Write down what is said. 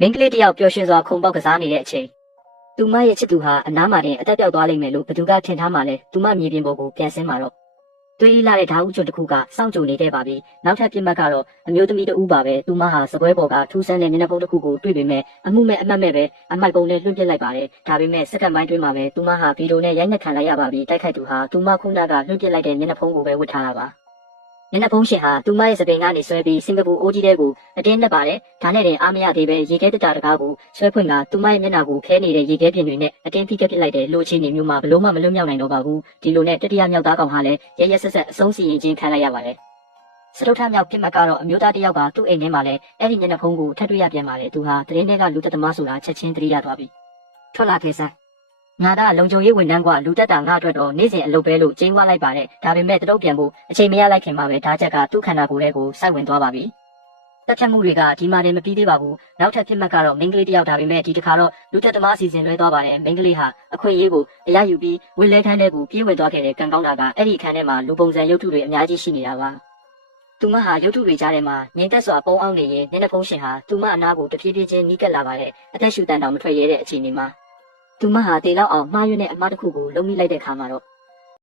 မင်းကလေးတယောက်ပျော်ရွှင်စွာခုန်ပေါက်ကစားနေတဲ့အချိန်သူမရဲ့ချစ်သူဟာအနားမှာတင်အသက်ပြောက်သွားလိမ့်မယ်လို့ဘသူကထင်ထားမှလဲသူမမြေပြင်ပေါ်ကိုပြန်ဆင်းมาတော့တွေးလာတဲ့ဓာတ်ဥကျွန်းတစ်ခုကစောင့်ကြိုနေခဲ့ပါပြီနောက်ထပ်ပြစ်မှတ်ကတော့အမျိုးသမီးတဦးပါပဲသူမဟာစပွဲပေါ်ကထူးဆန်းတဲ့မျက်နှာပုံတစ်ခုကိုတွေ့ပေမဲ့အမှုမဲ့အမှတ်မဲ့ပဲအမိုက်ပုံနဲ့လွှင့်ပစ်လိုက်ပါတယ်ဒါပေမဲ့စက္ကန့်ပိုင်းတွင်းမှာပဲသူမဟာဗီဒီယိုနဲ့ရိုက်နှက်ခံလိုက်ရပါပြီတိုက်ခိုက်သူဟာသူမခုနကလွှင့်ပစ်လိုက်တဲ့မျက်နှာပုံကိုပဲဝတ်ထားတာပါမျက်နှာဖုံးရှင်ဟာသူမရဲ့စပင်ကနေဆွဲပြီးစင်ကာပူအိုးကြီးတဲကိုအတင်းနဲ့ပါတယ်ဒါနဲ့တင်အားမရသေးပဲရေခဲတတာတကားကိုဆွဲဖွင့်ကသူမရဲ့မျက်နှာကိုဖဲနေတဲ့ရေခဲပြင်တွေနဲ့အတင်းဖိကက်ပစ်လိုက်တဲ့လူချင်းနေမျိုးမှာဘလို့မှမလွတ်မြောက်နိုင်တော့ပါဘူးဒီလိုနဲ့တတိယမြောက်သားကောင်ဟာလည်းရဲရဲဆက်ဆက်အဆုံးစီရင်ချင်းခံလိုက်ရပါတယ်စတုထမြောက်ပြစ်မှတ်ကတော့အမျိုးသားတယောက်ကသူ့အိမ်ထဲမှာလည်းအဲ့ဒီမျက်နှာဖုံးကိုထပ်တွေ့ရပြန်ပါတယ်သူဟာသတင်းထဲကလူသက်သမားဆိုတာချက်ချင်းသတိရသွားပြီထွက်လာခဲ့စမ်းငါကလုံခြုံရေးဝန်ထမ်းကလူတက်တာငါအတွက်တော့နေ့စဉ်အလုပ်ပဲလို့ကျင်းဝလိုက်ပါတယ်ဒါပေမဲ့တတုတ်ပြန်ဖို့အချိန်မရလိုက်ခင်မှာပဲဓာတ်ချက်ကသူ့ခန္ဓာကိုယ်ထဲကိုစိုက်ဝင်သွားပါပြီတက်ချက်မှုတွေကဒီမှာတင်မပြီးသေးပါဘူးနောက်ထပ်ဖြစ်မှတ်ကတော့မင်းကလေးတယောက်ဒါပေမဲ့ဒီတစ်ခါတော့လူတက်သမားအစီအစဉ်လွဲသွားပါတယ်မင်းကလေးဟာအခွင့်အရေးကိုအရယူပြီးဝင်းလဲခန်းထဲကိုပြေးဝင်သွားခဲ့တဲ့ကံကောင်းတာကအဲ့ဒီအခန်းထဲမှာလူပုံစံရုပ်ထုတွေအများကြီးရှိနေတာပါသူမဟာရုပ်ထုတွေကြားထဲမှာငြိမ်သက်စွာပုံအောင်နေရင်မျက်နှာဖုံးရှင်ဟာသူမအနားကိုတဖြည်းဖြည်းချင်းနီးကပ်လာပါတယ်အသက်ရှူတန်တောင်မထွက်ရဲတဲ့အခြေအနေမှာသူမဟာတေလောက်အောင်မှားရွံ့တဲ့အမှားတစ်ခုကိုလုံးမိလိုက်တဲ့ခါမှာတော့